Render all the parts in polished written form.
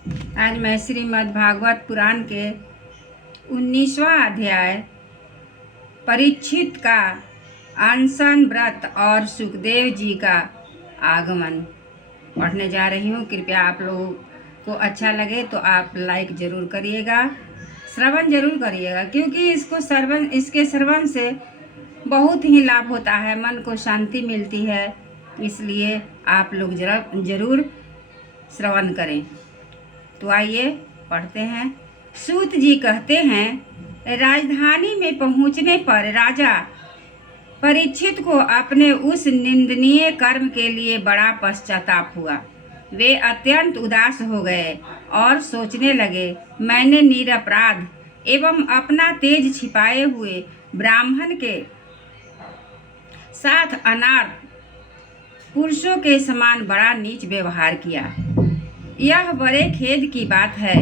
आज मैं श्रीमद् भागवत पुराण के 19वां अध्याय परीक्षित का अनशन व्रत और सुखदेव जी का आगमन पढ़ने जा रही हूँ। कृपया आप लोगों को अच्छा लगे तो आप लाइक ज़रूर करिएगा, श्रवण जरूर करिएगा, क्योंकि इसके श्रवण से बहुत ही लाभ होता है, मन को शांति मिलती है। इसलिए आप लोग जरूर श्रवण करें। तो आइए पढ़ते हैं। सूत जी कहते हैं, राजधानी में पहुंचने पर राजा परीक्षित को अपने उस निंदनीय कर्म के लिए बड़ा पश्चाताप हुआ। वे अत्यंत उदास हो गए और सोचने लगे, मैंने निरपराध एवं अपना तेज छिपाए हुए ब्राह्मण के साथ अनार्थ पुरुषों के समान बड़ा नीच व्यवहार किया। यह बड़े खेद की बात है।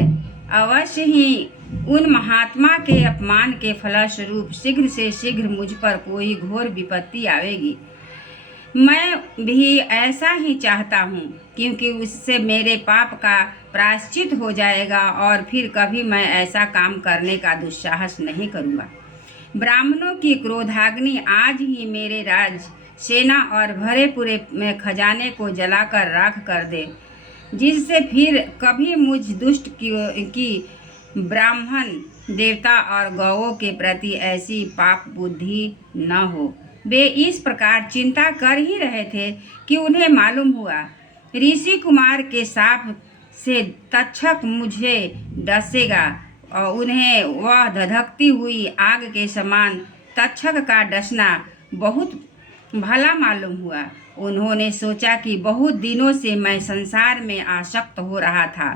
अवश्य ही उन महात्मा के अपमान के फलस्वरूप शीघ्र से शीघ्र मुझ पर कोई घोर विपत्ति आवेगी। मैं भी ऐसा ही चाहता हूँ, क्योंकि उससे मेरे पाप का प्रायश्चित हो जाएगा और फिर कभी मैं ऐसा काम करने का दुस्साहस नहीं करूँगा। ब्राह्मणों की क्रोधाग्नि आज ही मेरे राज सेना और भरे पूरे खजाने को जलाकर राख कर दे, जिससे फिर कभी मुझ दुष्ट की ब्राह्मण देवता और गौओं के प्रति ऐसी पाप बुद्धि न हो। वे इस प्रकार चिंता कर ही रहे थे कि उन्हें मालूम हुआ ऋषि कुमार के शाप से तक्षक मुझे डसेगा और उन्हें वह धधकती हुई आग के समान तक्षक का डसना बहुत भला मालूम हुआ। उन्होंने सोचा कि बहुत दिनों से मैं संसार में आसक्त हो रहा था,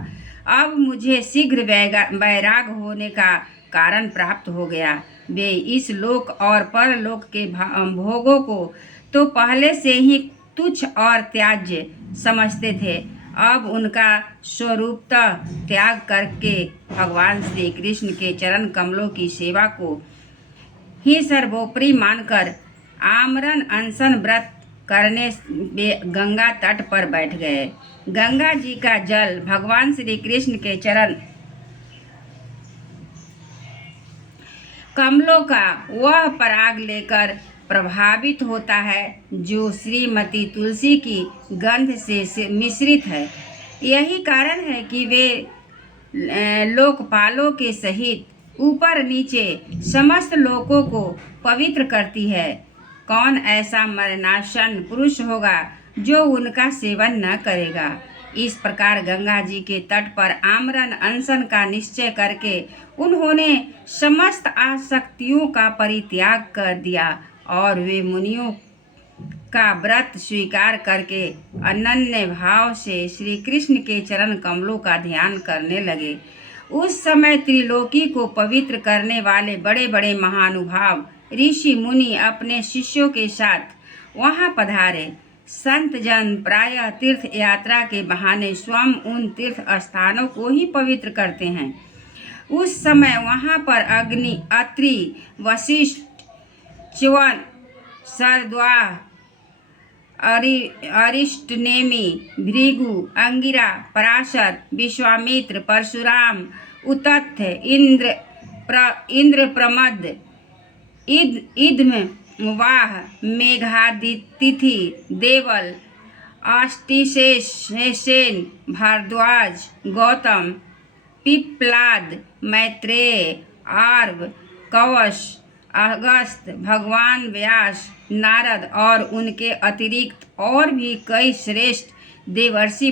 अब मुझे शीघ्र वैराग होने का कारण प्राप्त हो गया। वे इस लोक और परलोक के भोगों को तो पहले से ही तुच्छ और त्याज्य समझते थे, अब उनका स्वरूपतः त्याग करके भगवान श्री कृष्ण के चरण कमलों की सेवा को ही सर्वोपरि मानकर आमरण अनशन व्रत करने गंगा तट पर बैठ गए। गंगा जी का जल भगवान श्री कृष्ण के चरण कमलों का वह पराग लेकर प्रभावित होता है जो श्रीमती तुलसी की गंध से मिश्रित है। यही कारण है कि वे लोकपालों के सहित ऊपर नीचे समस्त लोकों को पवित्र करती है। कौन ऐसा मरणासन पुरुष होगा जो उनका सेवन न करेगा। इस प्रकार गंगा जी के तट पर आमरण अनशन का निश्चय करके उन्होंने समस्त आसक्तियों का परित्याग कर दिया और वे मुनियों का व्रत स्वीकार करके अनन्य भाव से श्री कृष्ण के चरण कमलों का ध्यान करने लगे। उस समय त्रिलोकी को पवित्र करने वाले बड़े बड़े महानुभाव ऋषि मुनि अपने शिष्यों के साथ वहां पधारे। संत जन प्रायः तीर्थ यात्रा के बहाने स्वयं उन तीर्थ स्थानों को ही पवित्र करते हैं। उस समय वहां पर अग्नि, अत्रि, वशिष्ठ, च्यवन, सरद्वाह, अरिष्टनेमि, भृगु, अंगिरा, पराशर, विश्वामित्र, परशुराम, उतत्थ, इंद्रप्रमद, इद्म, वाह, मेघादितिथि, देवल, अष्टिसेन, भारद्वाज, गौतम, पिप्लाद, मैत्रेय, आर्व, कवश, अगस्त, भगवान व्यास, नारद और उनके अतिरिक्त और भी कई श्रेष्ठ देवर्षि,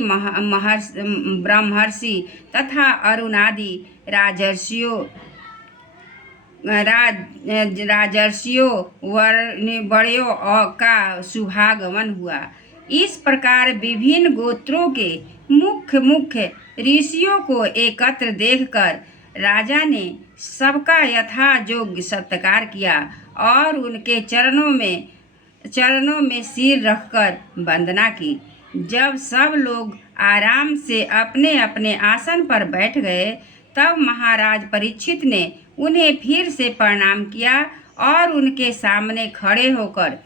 ब्रह्मर्षि तथा अरुणादि राजर्षियों वर्णियों का शुभागमन हुआ। इस प्रकार विभिन्न गोत्रों के मुख्य ऋषियों को एकत्र देखकर राजा ने सबका यथायोग्य सत्कार किया और उनके चरणों में सिर रखकर वंदना की। जब सब लोग आराम से अपने अपने आसन पर बैठ गए, तब महाराज परीक्षित ने उन्हें फिर से प्रणाम किया और उनके सामने खड़े होकर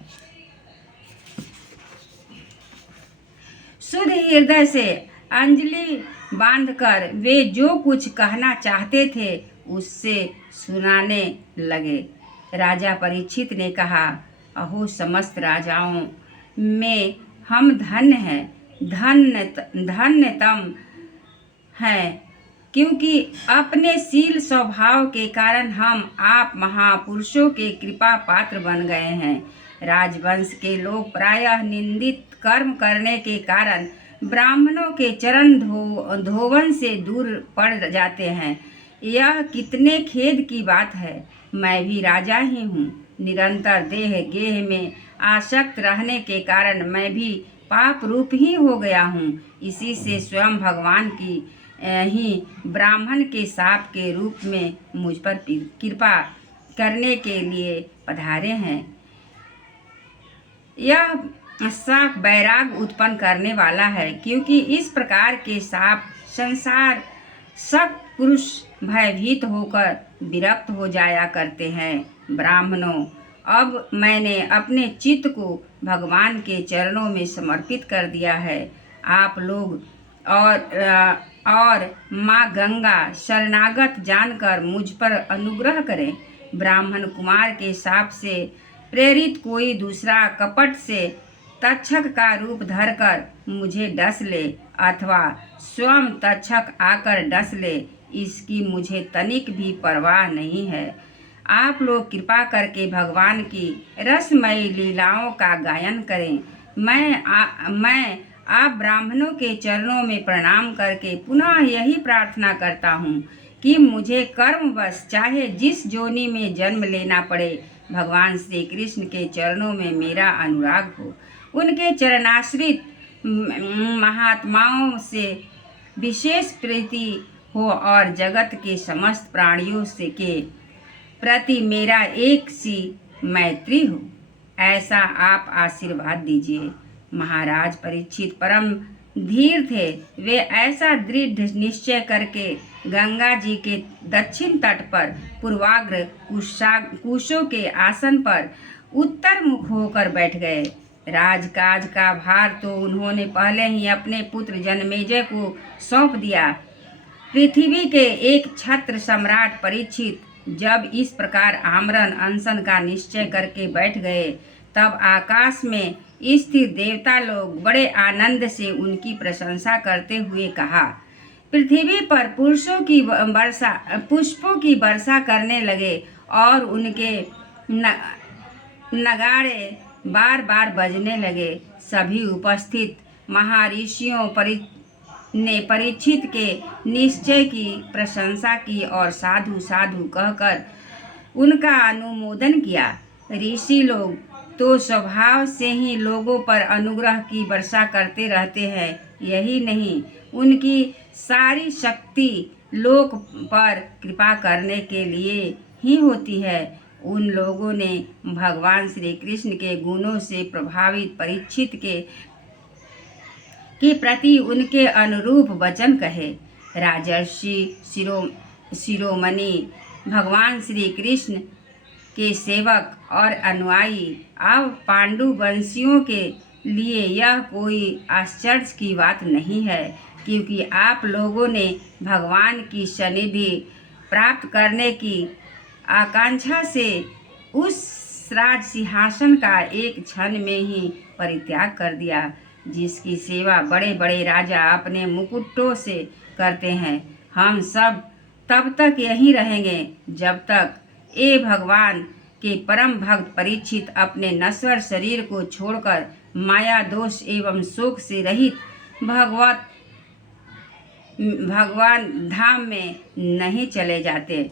शुद्ध हृदय से अंजलि बांधकर वे जो कुछ कहना चाहते थे उससे सुनाने लगे। राजा परीक्षित ने कहा, अहो समस्त राजाओं में हम धन्य हैं, धन्यतम हैं, क्योंकि अपने शील स्वभाव के कारण हम आप महापुरुषों के कृपा पात्र बन गए हैं। राजवंश के लोग प्रायः निंदित कर्म करने के कारण ब्राह्मणों के चरण धोवन से दूर पड़ जाते हैं। यह कितने खेद की बात है। मैं भी राजा ही हूँ। निरंतर देह गेह में आसक्त रहने के कारण मैं भी पाप रूप ही हो गया हूँ। इसी से स्वयं भगवान की ही ब्राह्मण के शाप के रूप में मुझ पर कृपा करने के लिए पधारे हैं। यह शाप वैराग उत्पन्न करने वाला है, क्योंकि इस प्रकार के शाप संसार सब पुरुष भयभीत होकर विरक्त हो जाया करते हैं। ब्राह्मणों, अब मैंने अपने चित्त को भगवान के चरणों में समर्पित कर दिया है। आप लोग और माँ गंगा शरणागत जानकर मुझ पर अनुग्रह करें। ब्राह्मण कुमार के शाप से प्रेरित कोई दूसरा कपट से तक्षक का रूप धरकर मुझे डस ले अथवा स्वयं तक्षक आकर डस ले, इसकी मुझे तनिक भी परवाह नहीं है। आप लोग कृपा करके भगवान की रसमयी लीलाओं का गायन करें। मैं आप ब्राह्मणों के चरणों में प्रणाम करके पुनः यही प्रार्थना करता हूँ कि मुझे कर्मवश चाहे जिस जोनि में जन्म लेना पड़े, भगवान श्री कृष्ण के चरणों में मेरा अनुराग हो। उनके चरणाश्रित महात्माओं से विशेष प्रीति हो और जगत के समस्त प्राणियों से के प्रति मेरा एक सी मैत्री हो, ऐसा आप आशीर्वाद दीजिए। महाराज परीक्षित परम धीर थे। वे ऐसा दृढ़ निश्चय करके गंगा जी के दक्षिण तट पर पूर्वाग्र कुशों के आसन पर उत्तर मुख होकर बैठ गए। राजकाज का भार तो उन्होंने पहले ही अपने पुत्र जन्मेजय को सौंप दिया। पृथ्वी के एक छत्र सम्राट परीक्षित जब इस प्रकार आमरण अनशन का निश्चय करके बैठ गए, तब आकाश में स्थित देवता लोग बड़े आनंद से उनकी प्रशंसा करते हुए कहा, पृथ्वी पर पुष्पों की वर्षा करने लगे और उनके नगाड़े बार बार बजने लगे। सभी उपस्थित महर्षियों ने परीक्षित के निश्चय की प्रशंसा की और साधु साधु कहकर उनका अनुमोदन किया। ऋषि लोग तो स्वभाव से ही लोगों पर अनुग्रह की वर्षा करते रहते हैं। यही नहीं, उनकी सारी शक्ति लोक पर कृपा करने के लिए ही होती है। उन लोगों ने भगवान श्री कृष्ण के गुणों से प्रभावित परीक्षित के प्रति उनके अनुरूप वचन कहे। राजर्षि शिरोमणि भगवान श्री कृष्ण के सेवक और अनुयायी, अब पांडु वंशियों के लिए यह कोई आश्चर्य की बात नहीं है, क्योंकि आप लोगों ने भगवान की सन्निधि प्राप्त करने की आकांक्षा से उस राज सिंहासन का एक क्षण में ही परित्याग कर दिया, जिसकी सेवा बड़े बड़े राजा अपने मुकुटों से करते हैं। हम सब तब तक यहीं रहेंगे जब तक ये भगवान के परम भक्त परीक्षित अपने नश्वर शरीर को छोड़कर माया दोष एवं शोक से रहित भगवान धाम में नहीं चले जाते।